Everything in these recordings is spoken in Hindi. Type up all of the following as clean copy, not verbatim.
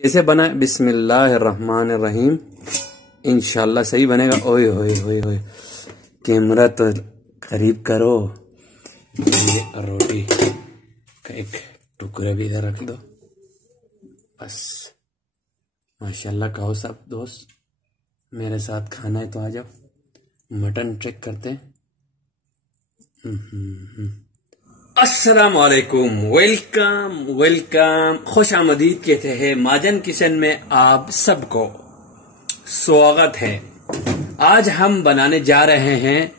कैसे बना बिस्मिल्लाहिर्रहमानिर्रहीम। इंशाल्लाह सही बनेगा। ओए होए होए होए, कैमरा तो करीब करो। ये रोटी का एक टुकड़ा भी इधर रख दो बस। माशाल्लाह कहो सब दोस्त, मेरे साथ खाना है तो आ जाओ। मटन ट्रेक करते हैं। अस्सलाम वालेकुम, वेलकम वेलकम, खुश आमदीद कहते हैं। माजन किचन में आप सबको स्वागत है। आज हम बनाने जा रहे हैं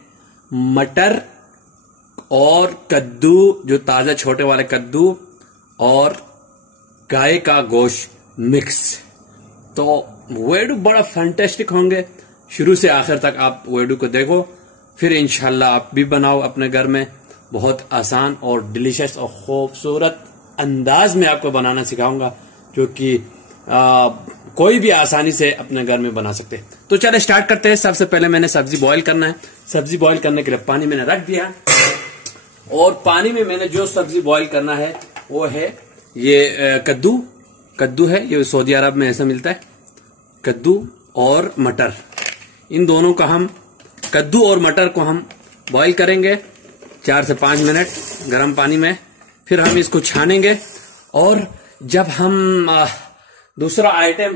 मटर और कद्दू, जो ताजा छोटे वाले कद्दू और गाय का गोश्त मिक्स। तो वीडियो बड़ा फैंटास्टिक होंगे, शुरू से आखिर तक आप वीडियो को देखो, फिर इंशाल्लाह आप भी बनाओ अपने घर में। बहुत आसान और डिलीशियस और खूबसूरत अंदाज में आपको बनाना सिखाऊंगा, जो कि कोई भी आसानी से अपने घर में बना सकते हैं। तो चले स्टार्ट करते हैं। सबसे पहले मैंने सब्जी बॉईल करना है। सब्जी बॉईल करने के लिए पानी मैंने रख दिया, और पानी में मैंने जो सब्जी बॉईल करना है वो है ये कद्दू है। ये सऊदी अरब में ऐसा मिलता है, कद्दू और मटर। इन दोनों का हम, कद्दू और मटर को हम बॉईल करेंगे 4 से 5 मिनट गर्म पानी में। फिर हम इसको छानेंगे, और जब हम दूसरा आइटम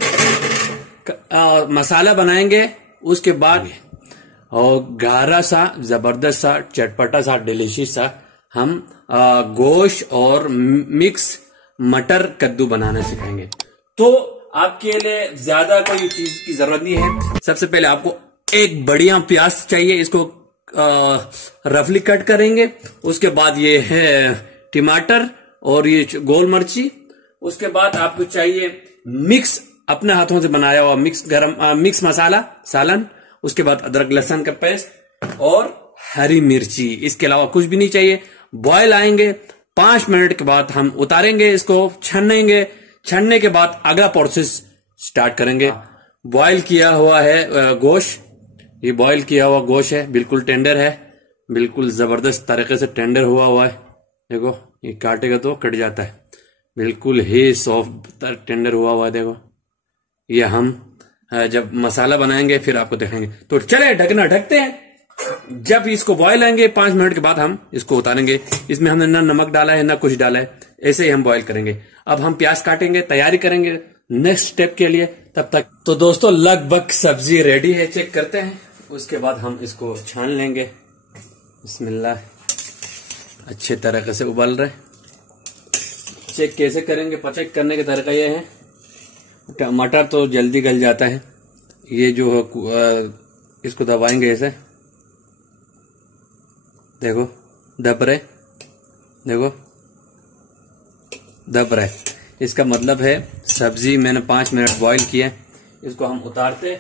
मसाला बनाएंगे, उसके बाद और गाढ़ा सा, जबरदस्त सा, चटपटा सा, डिलीशियस सा हम गोश्त और मिक्स मटर कद्दू बनाना सिखाएंगे। तो आपके लिए ज्यादा कोई चीज की जरूरत नहीं है। सबसे पहले आपको एक बढ़िया प्याज चाहिए, इसको रफली कट करेंगे। उसके बाद ये है टमाटर और ये गोल मिर्ची। उसके बाद आपको चाहिए मिक्स, अपने हाथों से बनाया हुआ मिक्स मसाला सालन। उसके बाद अदरक लहसुन का पेस्ट और हरी मिर्ची। इसके अलावा कुछ भी नहीं चाहिए। बॉयल आएंगे, 5 मिनट के बाद हम उतारेंगे, इसको छानेंगे। छानने के बाद अगला प्रोसेस स्टार्ट करेंगे। बॉयल किया हुआ है गोश्त, ये बॉईल किया हुआ गोश्त है, बिल्कुल टेंडर है, बिल्कुल जबरदस्त तरीके से टेंडर हुआ है। देखो ये काटेगा तो कट जाता है, बिल्कुल ही सॉफ्ट टेंडर हुआ है। देखो ये हम जब मसाला बनाएंगे फिर आपको दिखाएंगे। तो चले ढकना ढकते हैं। जब इसको बॉयल आएंगे 5 मिनट के बाद हम इसको उतारेंगे। इसमें हमने ना नमक डाला है ना कुछ डाला है, ऐसे ही हम बॉयल करेंगे। अब हम प्याज काटेंगे, तैयारी करेंगे नेक्स्ट स्टेप के लिए। तब तक तो दोस्तों लगभग सब्जी रेडी है, चेक करते हैं। उसके बाद हम इसको छान लेंगे। बिस्मिल्लाह, अच्छे तरीके से उबल रहे। चेक कैसे करेंगे? चेक करने का तरीका ये है, टमाटर तो जल्दी गल जाता है। ये जो इसको दबाएंगे ऐसे, देखो दब रहे, देखो दब रहे। इसका मतलब है सब्जी मैंने 5 मिनट बॉईल किया। इसको हम उतारते,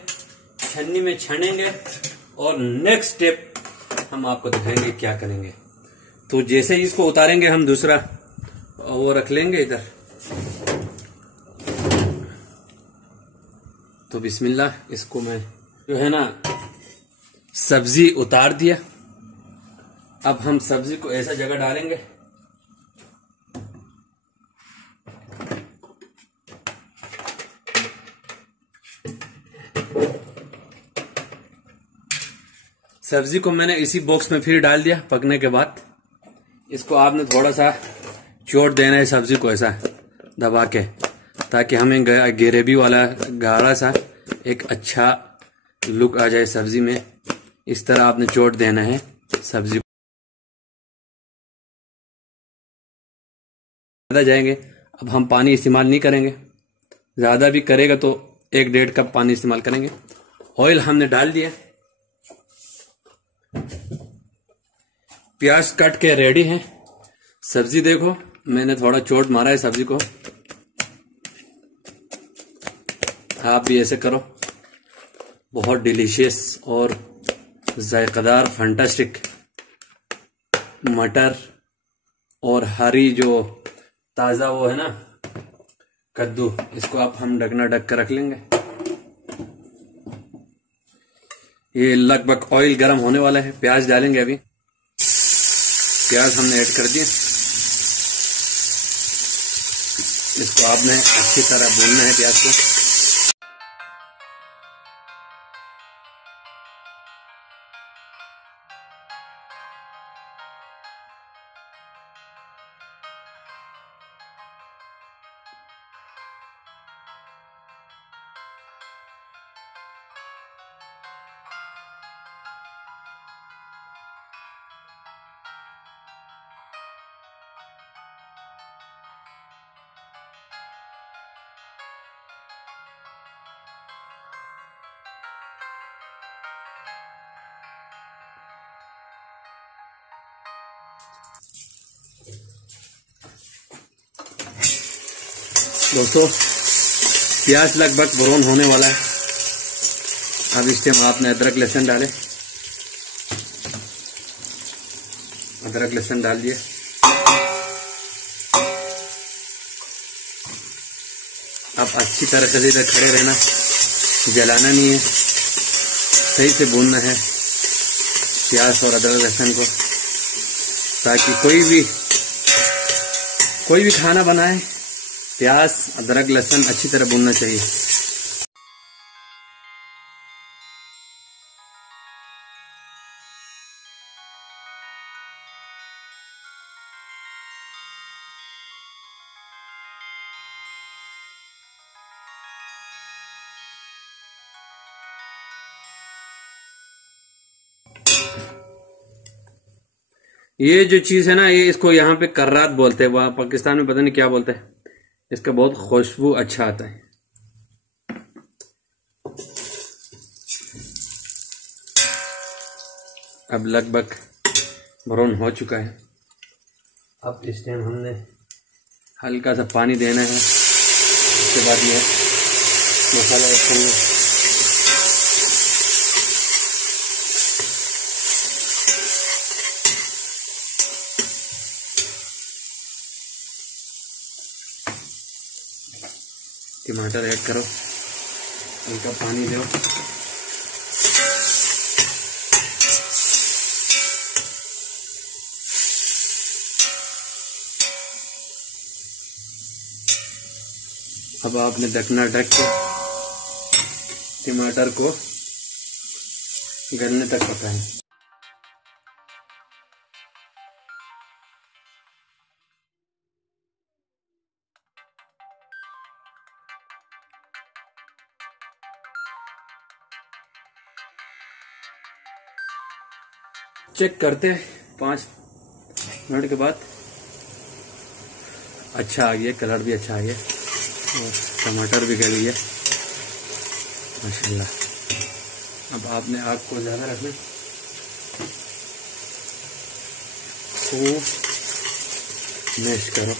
छन्नी में छानेंगे, और नेक्स्ट स्टेप हम आपको दिखाएंगे क्या करेंगे। तो जैसे ही इसको उतारेंगे हम दूसरा वो रख लेंगे इधर। तो बिस्मिल्लाह, इसको मैं जो है ना सब्जी उतार दिया। अब हम सब्जी को ऐसा जगह डालेंगे, सब्जी को मैंने इसी बॉक्स में फिर डाल दिया पकने के बाद। इसको आपने थोड़ा सा चोट देना है सब्जी को, ऐसा दबा के, ताकि हमें ग्रेवी वाला गाढ़ा सा एक अच्छा लुक आ जाए सब्जी में। इस तरह आपने चोट देना है सब्जी ज्यादा जाएंगे। अब हम पानी इस्तेमाल नहीं करेंगे, ज्यादा भी करेगा तो 1-1.5 कप पानी इस्तेमाल करेंगे। ऑयल हमने डाल दिया, प्याज कट के रेडी है। सब्जी देखो मैंने थोड़ा चोट मारा है सब्जी को, आप भी ऐसे करो। बहुत डिलीशियस और जायकेदार फैंटास्टिक मटर और हरी जो ताजा वो है ना कद्दू, इसको आप हम ढकना ढक कर रख लेंगे। ये लगभग ऑयल गर्म होने वाला है, प्याज डालेंगे। अभी प्याज हमने ऐड कर दिए। इसको आपने अच्छी तरह भूनना है प्याज को। दोस्तों प्याज लगभग ब्राउन होने वाला है। अब इस टाइम आपने अदरक लहसुन डाले, अदरक लहसुन डाल दिए। अब अच्छी तरह से इधर खड़े रहना, जलाना नहीं है, सही से भूनना है प्याज और अदरक लहसुन को, ताकि कोई भी खाना बनाए प्याज अदरक लहसुन अच्छी तरह भूनना चाहिए। ये जो चीज है ना, ये इसको यहाँ पे कर्रात बोलते हैं, वहां पाकिस्तान में पता नहीं क्या बोलते हैं। इसका बहुत खुशबू अच्छा आता है। अब लगभग ब्राउन हो चुका है। अब इस टाइम हमने हल्का सा पानी देना है, उसके बाद ये मसाला ऐड करेंगे। टमाटर ऐड करो, हल्का पानी दो। अब आपने ढकना ढक के टमाटर को गलने तक पकाएं। चेक करते हैं 5 मिनट के बाद। अच्छा आ गया, कलर भी अच्छा आ गया और टमाटर भी गल गया माशाल्लाह। अब आपने आग को ज़्यादा रखना, खूब मैश करो।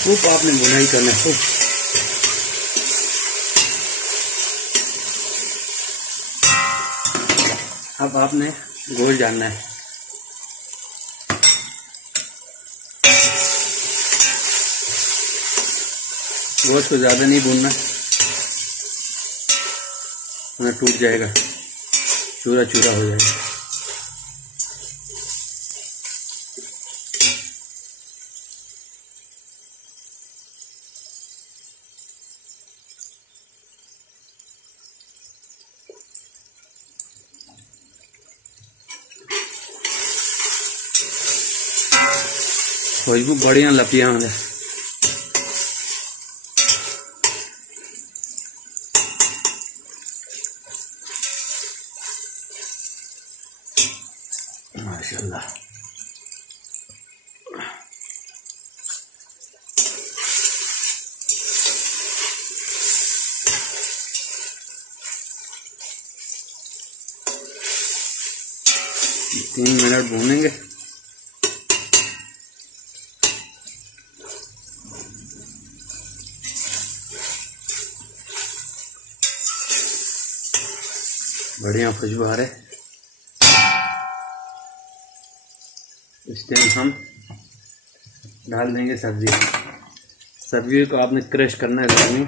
खूब आपने बुनाई करना है, खूब। अब आपने गोश्त डालना है। गोश्त को ज्यादा नहीं भूनना, वरना टूट जाएगा, चूरा चूरा हो जाएगा। खुशबू बढ़िया लपिया है। माशाल्लाह। 3 मिनट भूनेंगे। बढ़िया खुशबू आ रहे। इस टाइम हम डाल देंगे सब्जी। सब्जी को आपने क्रश करना है गर्मी,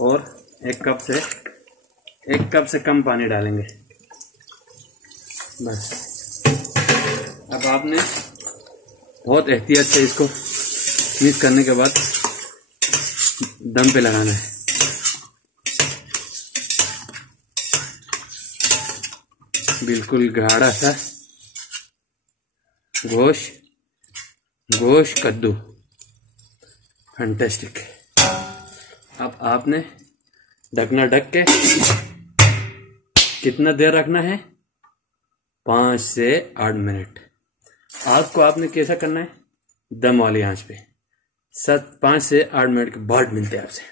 और एक कप से कम पानी डालेंगे बस। अब आपने बहुत एहतियात से इसको मिक्स करने के बाद दम पे लगाना है। बिल्कुल गाढ़ा सा गोश्त कद्दू, फैंटास्टिक। अब आपने ढकना ढक के कितना देर रखना है? 5 से 8 मिनट। आग को आपने कैसा करना है? दम वाली आंच पे। 5 से 8 मिनट के बाद मिलते हैं आपसे।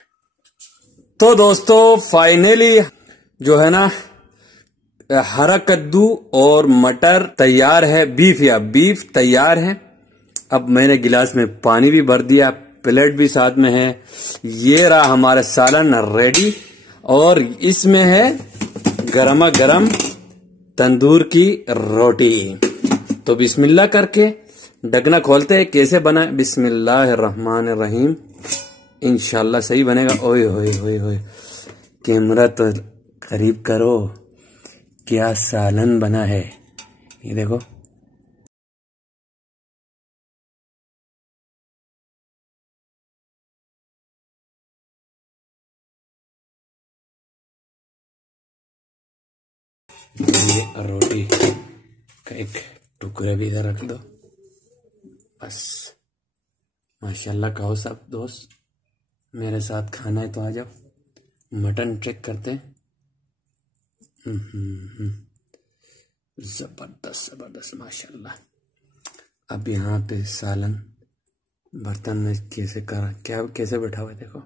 तो दोस्तों फाइनली जो है ना, हरा कद्दू और मटर तैयार है। बीफ तैयार है। अब मैंने गिलास में पानी भी भर दिया, प्लेट भी साथ में है। ये रहा हमारा सालन रेडी, और इसमें है गरमा गरम तंदूर की रोटी। तो बिस्मिल्लाह करके ढकना खोलते हैं। कैसे बना? बिस्मिल्लाहिर्रहमानिर्रहीम। इंशाल्लाह सही बनेगा। ओए होए होए होए, कैमरा तो करीब करो, क्या सालन बना है ये देखो। ये रोटी का एक टुकड़ा भी इधर रख दो बस। माशाल्लाह कहो सब दोस्त, मेरे साथ खाना है तो आ जाओ। मटन चेक करते हैं। जबरदस्त माशाल्लाह। अब यहाँ पे सालन बर्तन में कैसे बैठा हुआ है देखो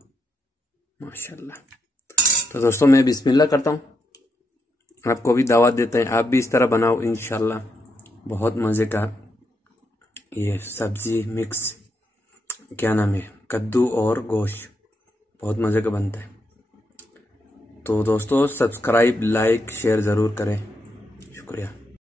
माशाल्लाह। तो दोस्तों मैं बिस्मिल्लाह करता हूँ, आपको भी दावत देते हैं। आप भी इस तरह बनाओ इंशाल्लाह। बहुत मज़े का ये सब्जी मिक्स, क्या नाम है, कद्दू और गोश्त, बहुत मज़े का बनता है। तो दोस्तों सब्सक्राइब, लाइक, शेयर ज़रूर करें। शुक्रिया।